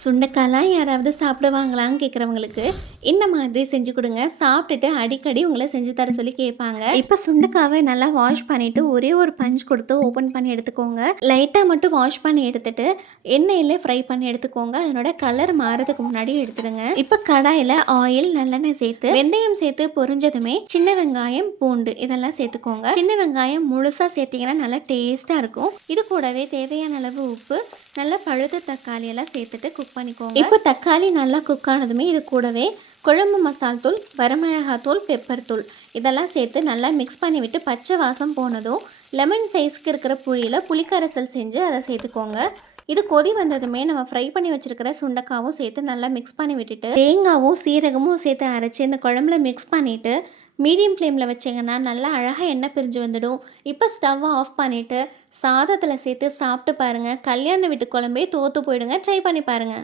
சுண்டைக்காலாம் யாராவது சாப்பிடுவாங்களான்னு கேட்குறவங்களுக்கு இந்த மாதிரி செஞ்சு கொடுங்க. சாப்பிட்டுட்டு அடிக்கடி உங்களை செஞ்சு தர சொல்லி கேட்பாங்க. இப்போ சுண்டைக்காவை நல்லா வாஷ் பண்ணிவிட்டு ஒரே ஒரு பஞ்ச் கொடுத்து ஓப்பன் பண்ணி எடுத்துக்கோங்க. லைட்டாக மட்டும் வாஷ் பண்ணி எடுத்துட்டு எண்ணெயில் ஃப்ரை பண்ணி எடுத்துக்கோங்க. அதனோட கலர் மாறதுக்கு முன்னாடி எடுத்துடுங்க. இப்போ கடாயில் ஆயில் நல்லெண்ணெய் சேர்த்து வெந்தயம் சேர்த்து பொரிஞ்சதுமே சின்ன வெங்காயம் பூண்டு இதெல்லாம் சேர்த்துக்கோங்க. சின்ன வெங்காயம் முழுசாக சேர்த்திங்கன்னா நல்லா டேஸ்ட்டாக இருக்கும். இது கூடவே தேவையான அளவு உப்பு நல்லா பழுத்த தக்காளி எல்லாம் சேர்த்துட்டு குக் பண்ணிக்கோங்க. இப்போ தக்காளி நல்லா குக் ஆனதுமே இது கூடவே குழம்பு மசால் தூள் வரமிளகாய் தூள் பெப்பர் தூள் இதெல்லாம் சேர்த்து நல்லா மிக்ஸ் பண்ணி விட்டு பச்சை வாசம் போனதும் லெமன் சைஸ்க்கு இருக்கிற புளியில் புளிக்கரைசல் செஞ்சு அதை சேர்த்துக்கோங்க. இது கொதி வந்ததுமே நம்ம ஃப்ரை பண்ணி வச்சுருக்கிற சுண்டக்காவும் சேர்த்து நல்லா மிக்ஸ் பண்ணி விட்டுட்டு தேங்காவும் சீரகமும் சேர்த்து அரைச்சி இந்த குழம்புல மிக்ஸ் பண்ணிவிட்டு மீடியம் ஃப்ளேமில் வச்சிங்கன்னா நல்லா அழகாக எண்ணெய் பிரிஞ்சு வந்துடும். இப்போ ஸ்டவ்வை ஆஃப் பண்ணிவிட்டு சாதத்தில் சேர்த்து சாப்பிட்டு பாருங்கள் கல்யாண வீட்டு குழம்பே தோற்று போயிடுங்க. ட்ரை பண்ணி பாருங்கள்